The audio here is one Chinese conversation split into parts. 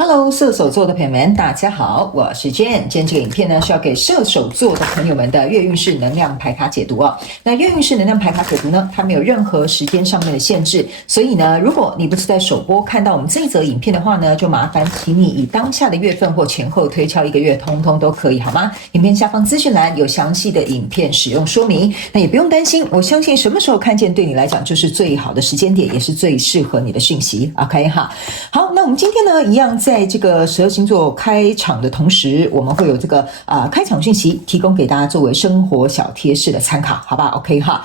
Hello， 射手座的朋友们，大家好，我是 Jane。今天这个影片呢是要给射手座的朋友们的月运势能量牌卡解读哦。那月运势能量牌卡解读呢，它没有任何时间上面的限制，所以呢，如果你不是在首播看到我们这一则影片的话呢，就麻烦请你以当下的月份或前后推敲一个月，通通都可以，好吗？影片下方资讯栏有详细的影片使用说明，那也不用担心，我相信什么时候看见对你来讲就是最好的时间点，也是最适合你的讯息。OK 哈，好，那我们今天呢，一样在这个12星座开场的同时，我们会有这个开场讯息提供给大家作为生活小贴士的参考，好吧 ？OK 哈，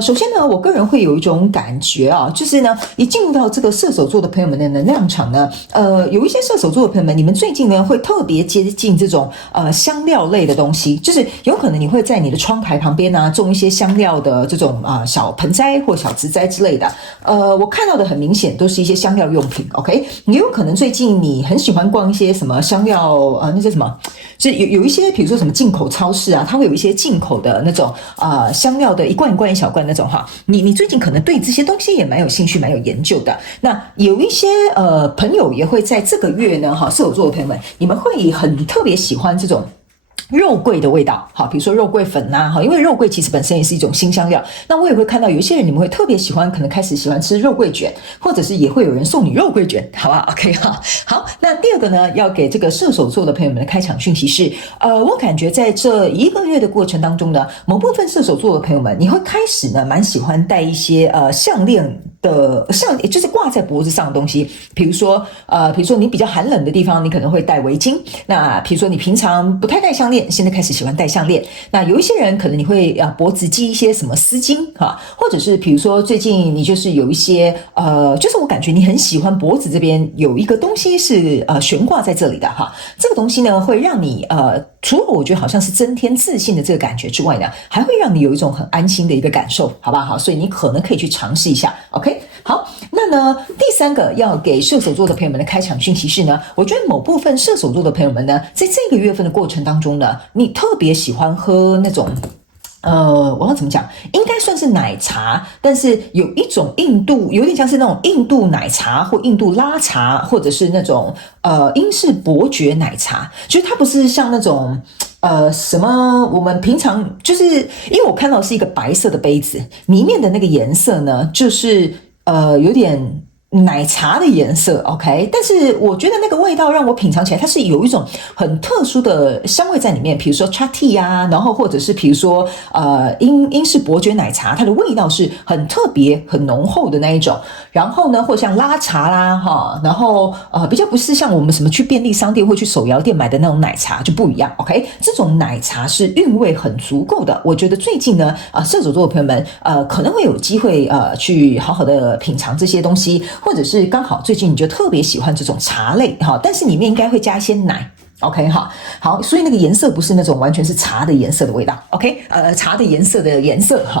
首先呢，我个人会有一种感觉啊，就是呢，一进入到这个射手座的朋友们的能量场呢，有一些射手座的朋友们，你们最近呢会特别接近这种香料类的东西，就是有可能你会在你的窗台旁边啊种一些香料的这种小盆栽或小植栽之类的，我看到的很明显都是一些香料用品 ，OK， 也有可能最近你很喜欢逛一些什么香料那些什么，就是有一些比如说什么进口超市啊，它会有一些进口的那种香料的一罐一罐一小罐那种哈，你最近可能对这些东西也蛮有兴趣蛮有研究的。那有一些朋友也会在这个月呢哈，射手座的朋友们，你们会很特别喜欢这种肉桂的味道，好，比如说肉桂粉呐，因为肉桂其实本身也是一种辛香料。那我也会看到有一些人，你们会特别喜欢，可能开始喜欢吃肉桂卷，或者是也会有人送你肉桂卷，好吧 ？OK 哈，好。那第二个呢，要给这个射手座的朋友们的开场讯息是，我感觉在这一个月的过程当中呢，某部分射手座的朋友们，你会开始呢蛮喜欢戴一些项链的就是挂在脖子上的东西，比如说你比较寒冷的地方，你可能会戴围巾。那比如说你平常不太戴项链，现在开始喜欢戴项链。那有一些人可能你会脖子系一些什么丝巾哈，或者是比如说最近你就是有一些就是我感觉你很喜欢脖子这边有一个东西是悬挂在这里的哈，这个东西呢会让你除了我觉得好像是增添自信的这个感觉之外呢，还会让你有一种很安心的一个感受，好不好？所以你可能可以去尝试一下 ，OK。好，那呢，第三个要给射手座的朋友们的开场讯息是呢，我觉得某部分射手座的朋友们呢，在这个月份的过程当中呢，你特别喜欢喝那种我要怎么讲？应该算是奶茶，但是有一种有点像是那种印度奶茶或印度拉茶，或者是那种英式伯爵奶茶，就是它不是像那种什么我们平常就是因为我看到是一个白色的杯子，里面的那个颜色呢，就是有点奶茶的颜色 ，OK， 但是我觉得那个味道让我品尝起来，它是有一种很特殊的香味在里面，比如说 chai tea 啊，然后或者是比如说英式伯爵奶茶，它的味道是很特别、很浓厚的那一种。然后呢，或像拉茶啦哈，然后比较不是像我们什么去便利商店或去手摇店买的那种奶茶就不一样 ，OK， 这种奶茶是韵味很足够的。我觉得最近呢射手座的朋友们可能会有机会去好好的品尝这些东西。或者是刚好最近你就特别喜欢这种茶类哈，但是里面应该会加一些奶 ，OK 哈，好，所以那个颜色不是那种完全是茶的颜色的味道 ，OK， 茶的颜色的颜色哈，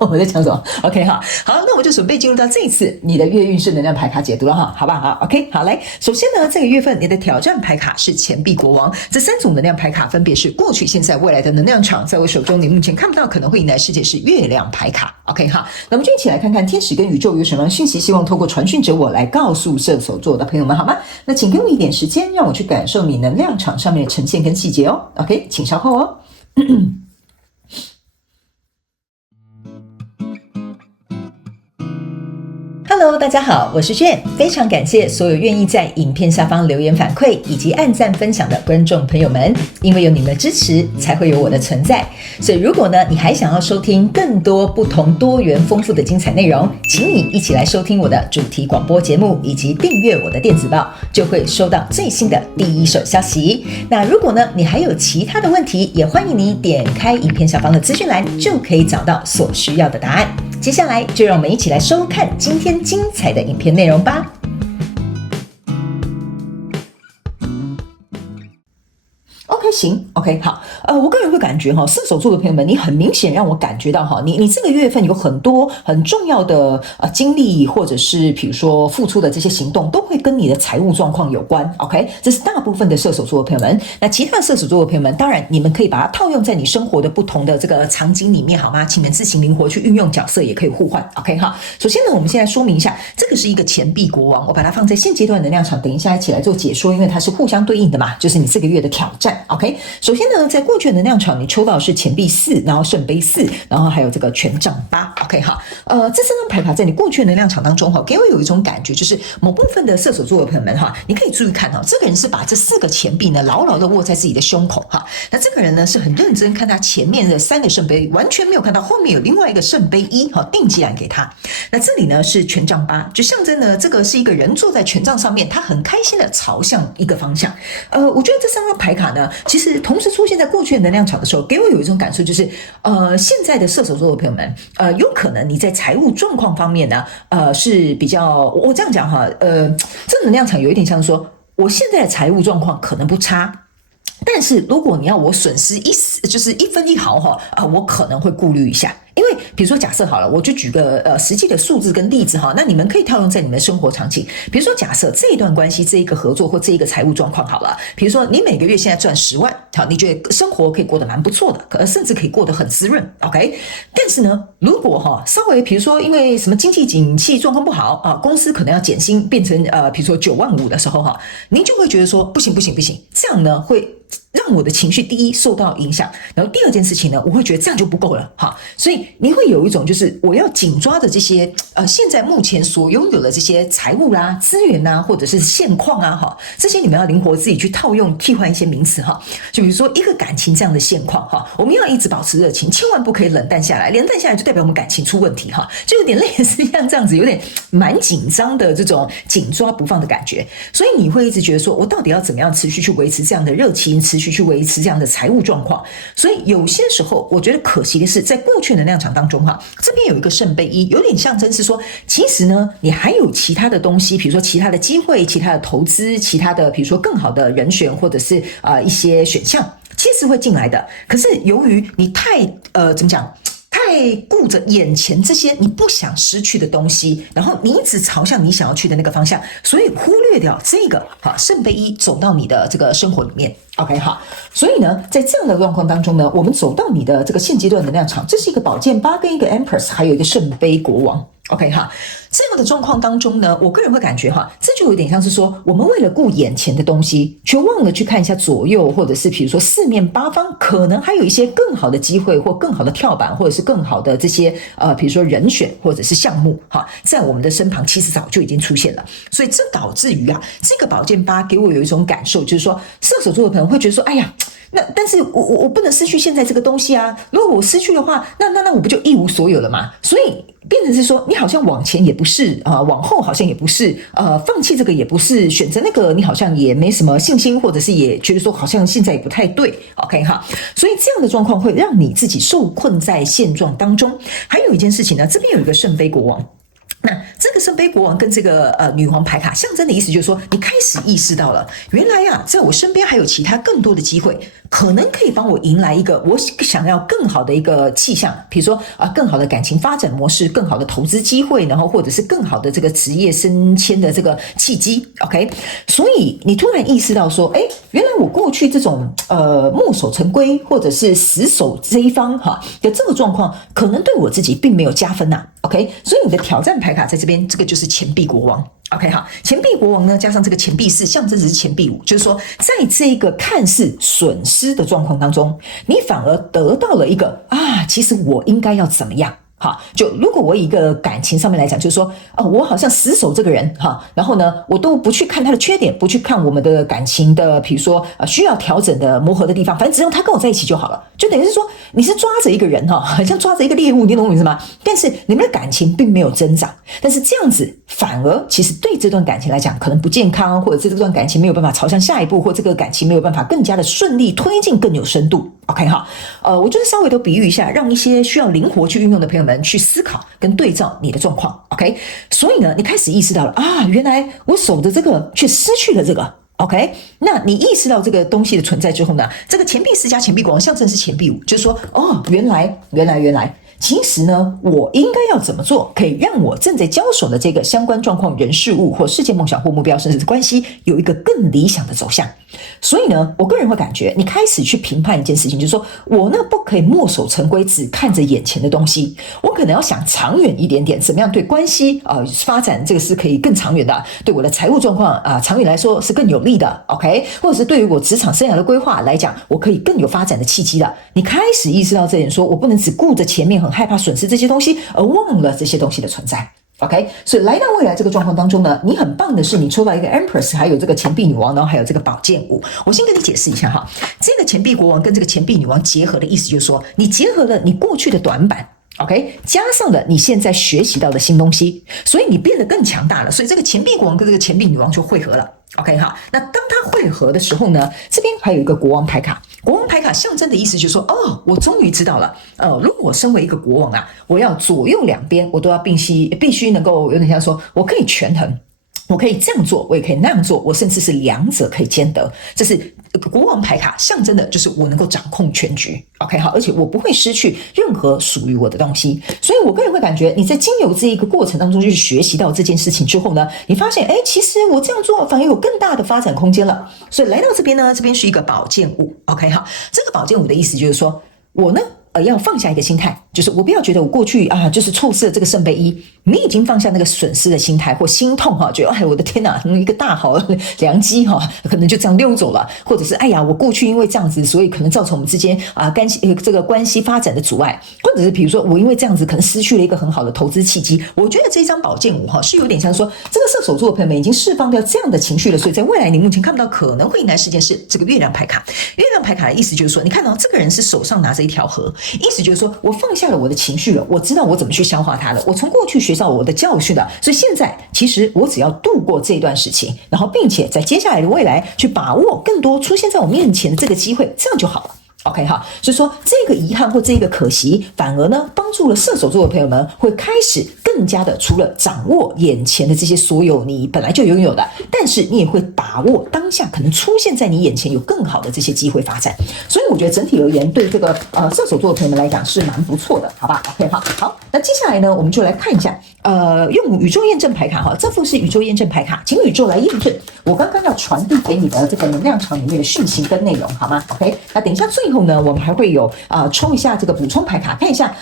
我在讲什么 ？OK 哈，好，那我就准备进入到这一次你的月运势能量牌卡解读了哈，好不好 ？OK， 好，来，首先呢，这个月份你的挑战牌卡是钱币国王，这3组能量牌卡分别是过去、现在、未来的能量场，在我手中你目前看不到可能会迎来世界是月亮牌卡 ，OK 哈，那我们就一起来看看天使跟宇宙有什么讯息，希望透过传讯者我来告诉射手座的朋友们好吗？那请给我一点时间，让我去感受你能量场上面的呈现跟细节哦 ，OK， 请稍后哦。Hello， 大家好，我是Jane，非常感谢所有愿意在影片下方留言反馈以及按赞分享的观众朋友们，因为有你们的支持，才会有我的存在。所以如果呢，你还想要收听更多不同多元丰富的精彩内容，请你一起来收听我的主题广播节目，以及订阅我的电子报，就会收到最新的第一手消息。那如果呢，你还有其他的问题，也欢迎你点开影片下方的资讯栏，就可以找到所需要的答案。接下来就让我们一起来收看今天精彩的影片内容吧。OK，行 OK 好，我个人会感觉射手座的朋友们，你很明显让我感觉到你这个月份有很多很重要的经历，或者是比如说付出的这些行动都会跟你的财务状况有关 OK， 这是大部分的射手座的朋友们。那其他的射手座的朋友们，当然你们可以把它套用在你生活的不同的这个场景里面好吗？请你们自行灵活去运用角色，也可以互换 OK 好。首先呢，我们现在说明一下，这个是一个钱币国王，我把它放在现阶段能量场，等一下一起来做解说，因为它是互相对应的嘛，就是你这个月的挑战 OK。首先呢，在过去的能量场，你抽到的是钱币4，然后圣杯4，然后还有这个权杖8 OK 好。这3张牌卡在你过去的能量场当中给我有一种感觉，就是某部分的射手座的朋友们你可以注意看这个人是把这4个钱币呢牢牢的握在自己的胸口那这个人呢是很认真看他前面的3个圣杯，完全没有看到后面有另外一个圣杯1定击来给他。那这里呢是权杖8，就象征呢这个是一个人坐在权杖上面，他很开心的朝向一个方向。我觉得这3张牌卡呢，其实同时出现在过去的能量场的时候，给我有一种感受，就是现在的射手座的朋友们，有可能你在财务状况方面呢，是比较，我这样讲这能量场有一点像说，我现在的财务状况可能不差。但是如果你要我损失就是1分1毫我可能会顾虑一下。因为比如说假设好了，我就举个实际的数字跟例子那你们可以套用在你们的生活场景。比如说假设这一段关系，这一个合作或这一个财务状况好了，比如说你每个月现在赚10万，好，你觉得生活可以过得蛮不错的，甚至可以过得很滋润 OK。 但是呢，如果稍微比如说因为什么经济景气状况不好公司可能要减薪变成比如说9万5的时候您就会觉得说不行，这样呢会让我的情绪第一受到影响，然后第二件事情呢，我会觉得这样就不够了所以你会有一种就是我要紧抓着这些现在目前所拥有的这些财务啦、资源啊，或者是现况这些你们要灵活自己去套用替换一些名词就比如说一个感情这样的现况我们要一直保持热情，千万不可以冷淡下来，冷淡下来就代表我们感情出问题就有点类似像这样子，有点蛮紧张的这种紧抓不放的感觉。所以你会一直觉得说我到底要怎么样持续去维持这样的热情，持续去维持这样的财务状况。所以有些时候我觉得可惜的是，在过去能量场当中这边有一个圣杯1，有点象征是说其实呢你还有其他的东西，比如说其他的机会、其他的投资、其他的比如说更好的人选，或者是一些选项其实会进来的。可是由于你太怎么讲，太顾着眼前这些你不想失去的东西，然后你一直朝向你想要去的那个方向，所以忽略掉这个圣杯1走到你的这个生活里面 OK 好。所以呢在这样的状况当中呢，我们走到你的这个现阶段能量场，这是一个宝剑8跟一个 Empress， 还有一个圣杯国王 OK 哈。这样的状况当中呢，我个人会感觉这就有点像是说，我们为了顾眼前的东西，却忘了去看一下左右，或者是比如说四面八方，可能还有一些更好的机会，或更好的跳板，或者是更好的这些比如说人选或者是项目在我们的身旁其实早就已经出现了。所以这导致于这个宝剑8给我有一种感受，就是说射手座的朋友会觉得说，哎呀，但是我不能失去现在这个东西啊！如果我失去的话，那我不就一无所有了吗？所以变成是说，你好像往前也不是往后好像也不是放弃这个也不是，选择那个你好像也没什么信心，或者是也觉得说好像现在也不太对 OK 哈。所以这样的状况会让你自己受困在现状当中。还有一件事情呢，这边有一个圣杯国王。那这个圣杯国王跟这个女皇牌卡象征的意思就是说，你开始意识到了，原来在我身边还有其他更多的机会，可能可以帮我迎来一个我想要更好的一个气象，比如说更好的感情发展模式，更好的投资机会，然后或者是更好的这个职业升迁的这个契机 OK。 所以你突然意识到说，原来我过去这种墨守成规或者是死守这一方的这个状况，可能对我自己并没有加分OK。 所以你的挑战牌卡在这边，这个就是钱币国王 OK 好。钱币国王呢加上这个钱币4，象征只是钱币5，就是说在这个看似损失的状况当中，你反而得到了一个其实我应该要怎么样。就如果我以一个感情上面来讲，就是说我好像死守这个人然后呢我都不去看他的缺点，不去看我们的感情的比如说需要调整的磨合的地方，反正只要他跟我在一起就好了。就等于是说你是抓着一个人好像抓着一个猎物，你懂我意思吗？但是你们的感情并没有增长，但是这样子反而其实对这段感情来讲可能不健康，或者是这段感情没有办法朝向下一步，或这个感情没有办法更加的顺利推进，更有深度 OK 好。我就是稍微都比喻一下，让一些需要灵活去运用的朋友们去思考跟对照你的状况 OK。 所以呢你开始意识到了原来我守着这个却失去了这个 OK，那你意识到这个东西的存在之后呢，这个钱币4加钱币国王象征是钱币5，就是说，哦，原来，其实呢，我应该要怎么做，可以让我正在交手的这个相关状况、人事物或世界梦想或目标，甚至是关系，有一个更理想的走向。所以呢，我个人会感觉，你开始去评判一件事情，就是说我呢不可以墨守成规，只看着眼前的东西，我可能要想长远一点点，怎么样对关系发展这个是可以更长远的，对我的财务状况长远来说是更有利的 ，OK， 或者是对于我职场生涯的规划来讲，我可以更有发展的契机的。你开始意识到这点，说我不能只顾着前面很害怕损失这些东西，而忘了这些东西的存在。OK， 所以来到未来这个状况当中呢，你很棒的是你抽到一个 Empress， 还有这个钱币女王，然后还有这个宝剑5。我先跟你解释一下哈，这个钱币国王跟这个钱币女王结合的意思就是说，你结合了你过去的短板。OK， 加上了你现在学习到的新东西，所以你变得更强大了。所以这个钱币国王跟这个钱币女王就汇合了。OK 哈，那当它汇合的时候呢，这边还有一个国王牌卡。国王牌卡象征的意思就是说，哦，我终于知道了。如果我身为一个国王啊，我要左右两边我都要必须能够有点像说，我可以权衡。我可以这样做，我也可以那样做，我甚至是两者可以兼得。这是国王牌卡象征的，就是我能够掌控全局。OK， 好，而且我不会失去任何属于我的东西。所以我个人会感觉，你在经由这一个过程当中去学习到这件事情之后呢，你发现，其实我这样做反而有更大的发展空间了。所以来到这边呢，这边是一个宝剑5。OK， 好，这个宝剑5的意思就是说，我呢。要放下一个心态，就是我不要觉得我过去就是错失了这个圣杯1，你已经放下那个损失的心态或心痛觉得我的天哪，一个大好良机可能就这样溜走了，或者是我过去因为这样子，所以可能造成我们之间这个关系发展的阻碍，或者是比如说我因为这样子可能失去了一个很好的投资契机。我觉得这张宝剑5是有点像说，这个射手座的朋友们已经释放掉这样的情绪了，所以在未来你目前看不到可能会迎来事件是这个月亮牌卡。月亮牌卡的意思就是说，你看到这个人是手上拿着一条河。意思就是说，我放下了我的情绪了，我知道我怎么去消化它了，我从过去学到我的教训了，所以现在其实我只要度过这段事情，然后并且在接下来的未来去把握更多出现在我面前的这个机会，这样就好了。OK 哈，所以说这个遗憾或这个可惜，反而呢帮助了射手座的朋友们会开始更加的，除了掌握眼前的这些所有你本来就拥有的，但是你也会把握当下可能出现在你眼前有更好的这些机会发展。所以我觉得整体而言，对这个射手座的朋友们来讲是蛮不错的，好吧 ？OK 哈，好，那接下来呢，我们就来看一下，用宇宙验证牌卡哈，这副是宇宙验证牌卡，请宇宙来验证我刚刚要传递给你的这个能量场里面的讯息跟内容，好吗 ？OK， 那等一下最后呢，我们还会有抽一下这个补充牌卡，看一下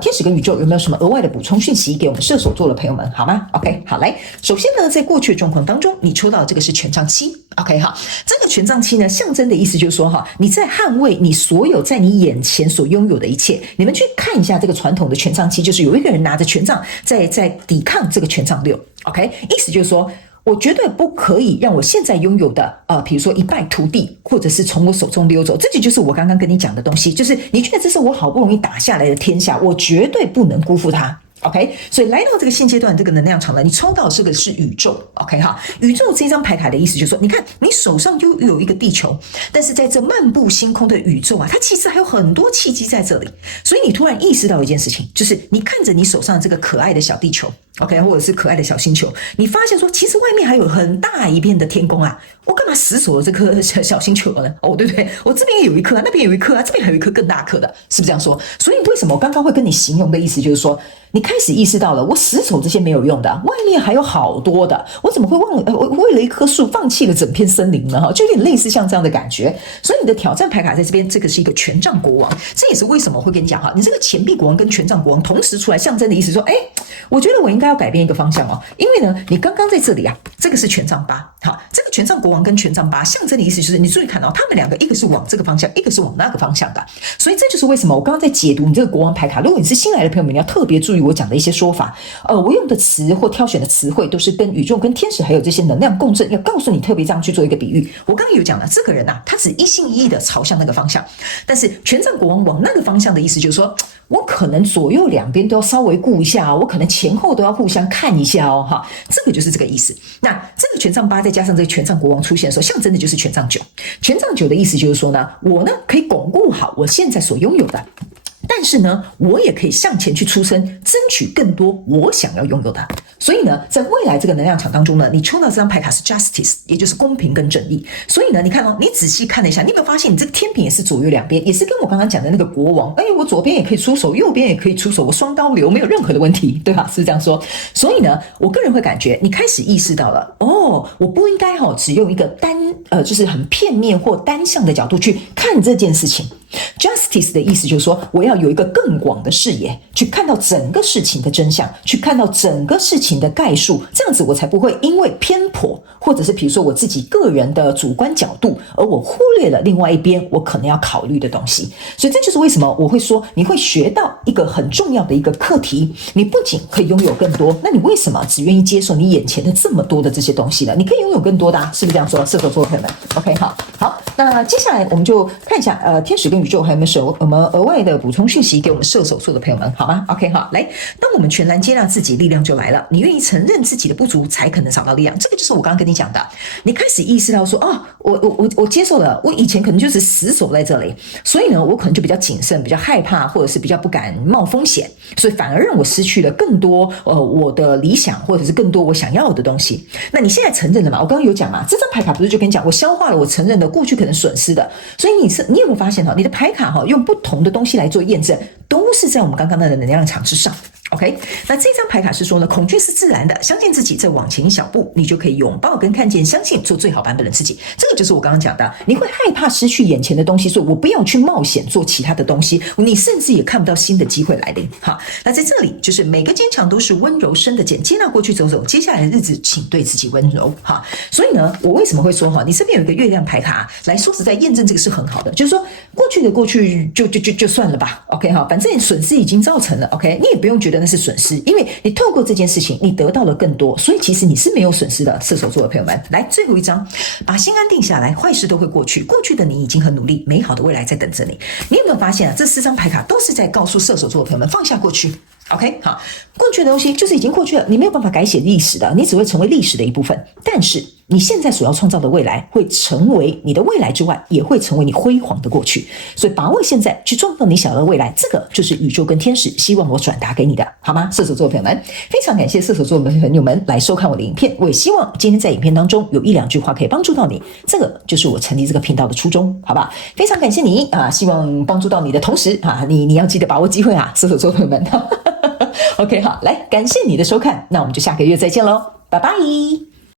天使跟宇宙有没有什么额外的补充讯息给我们射手座的朋友们，好吗 ？OK， 好，来，首先呢，在过去的状况当中，你抽到这个是权杖7 ，OK 哈，这个权杖7呢，象征的意思就是说哈，你在捍卫你所有在你眼前所拥有的一切。你们去看一下这个传统的权杖7，就是有一个人拿着权杖在抵抗这个权杖6 ，OK， 意思就是说，我绝对不可以让我现在拥有的比如说一败涂地，或者是从我手中溜走。这就是我刚刚跟你讲的东西，就是你觉得这是我好不容易打下来的天下，我绝对不能辜负它。OK， 所以来到这个现阶段这个能量场呢，你抽到这个是宇宙 ，OK 哈，宇宙这张牌卡的意思就是说，你看你手上就有一个地球，但是在这漫步星空的宇宙它其实还有很多契机在这里，所以你突然意识到一件事情，就是你看着你手上这个可爱的小地球 ，OK， 或者是可爱的小星球，你发现说，其实外面还有很大一片的天空啊，我干嘛死守了这颗小星球呢？对不对？我这边也有一颗那边有一颗这边还有一颗更大颗的，是不是这样说？所以为什么我刚刚会跟你形容的意思就是说，你开始意识到了，我死守这些没有用的，外面还有好多的，我怎么会为了一棵树放弃了整片森林呢？就有点类似像这样的感觉。所以你的挑战牌卡在这边，这个是一个权杖国王，这也是为什么我会跟你讲哈，你这个钱币国王跟权杖国王同时出来，象征的意思说，我觉得我应该要改变一个方向因为呢，你刚刚在这里这个是权杖8，好，这个权杖国王跟权杖8象征的意思就是，你注意看他们两个一个是往这个方向，一个是往那个方向的，所以这就是为什么我刚刚在解读你这个国王牌卡，如果你是新来的朋友们，你要特别注意我讲的一些说法，我用的词或挑选的词汇都是跟宇宙、跟天使还有这些能量共振，要告诉你特别这样去做一个比喻。我刚刚有讲了，这个人他只一心一意的朝向那个方向，但是权杖国王往那个方向的意思就是说，我可能左右两边都要稍微顾一下我可能前后都要互相看一下哈，这个就是这个意思。那这个权杖8再加上这个权杖国王出现的时候，象征的就是权杖9。权杖9的意思就是说呢，我呢可以巩固好我现在所拥有的。但是呢，我也可以向前去出声，争取更多我想要拥有的。所以呢，在未来这个能量场当中呢，你抽到这张牌卡是 Justice， 也就是公平跟正义。所以呢，你看哦，你仔细看了一下，你有没有发现你这个天平也是左右两边，也是跟我刚刚讲的那个国王，我左边也可以出手，右边也可以出手，我双刀流没有任何的问题，对吧？是这样说。所以呢，我个人会感觉你开始意识到了，我不应该只用一个就是很片面或单向的角度去看这件事情。Justice 的意思就是说，我要有一个更广的视野，去看到整个事情的真相，去看到整个事情的概述，这样子我才不会因为偏颇，或者是比如说我自己个人的主观角度，而我忽略了另外一边我可能要考虑的东西。所以这就是为什么我会说，你会学到一个很重要的一个课题，你不仅可以拥有更多，那你为什么只愿意接受你眼前的这么多的这些东西呢？你可以拥有更多的是不是这样说？射手座的朋友们 OK 好，那接下来我们就看一下天使跟宇宙还有没有我们额外的补充讯息给我们射手座的朋友们，好吗 OK 好，来，当我们全然接纳自己，力量就来了。你愿意承认自己的不足，才可能找到力量。这个就是我刚刚跟你讲的，你开始意识到说我接受了，我以前可能就是死守在这里，所以呢我可能就比较谨慎，比较害怕，或者是比较不敢冒风险，所以反而让我失去了更多我的理想，或者是更多我想要的东西。那你现在承认了嘛？我刚刚有讲嘛，这张牌卡不是就跟你讲，我消化了，我承认了过去可能损失的。所以你有没有发现你的牌卡用不同的东西来做验证，都是在我们刚刚的能量场之上。OK， 那这张牌卡是说呢，恐惧是自然的，相信自己，再往前一小步，你就可以拥抱跟看见，相信做最好版本的自己。这个就是我刚刚讲的，你会害怕失去眼前的东西，所以我不要去冒险做其他的东西，你甚至也看不到新的机会来临。好，那在这里就是每个坚强都是温柔深的茧，接纳过去走走，接下来的日子请对自己温柔。好，所以呢，我为什么会说你这边有一个月亮牌卡来说实在验证这个是很好的，就是说过去的过去就算了吧。OK 好，反正损失已经造成了。OK， 你也不用觉得那是损失，因为你透过这件事情你得到了更多，所以其实你是没有损失的。射手座的朋友们，来最后一张，把心安定下来，坏事都会过去，过去的你已经很努力，美好的未来在等着你。你有没有发现这4张牌卡都是在告诉射手座的朋友们放下过去。OK 好，过去的东西就是已经过去了，你没有办法改写历史的，你只会成为历史的一部分。但是你现在所要创造的未来会成为你的未来之外，也会成为你辉煌的过去。所以把握现在去创造你想要的未来，这个就是宇宙跟天使希望我转达给你的，好吗？射手座的朋友们，非常感谢射手座的朋友们来收看我的影片，我也希望今天在影片当中有1、2句话可以帮助到你，这个就是我成立这个频道的初衷，好吧？非常感谢你希望帮助到你的同时你要记得把握机会射手座的朋友们OK 好，来感谢你的收看，那我们就下个月再见咯，拜拜。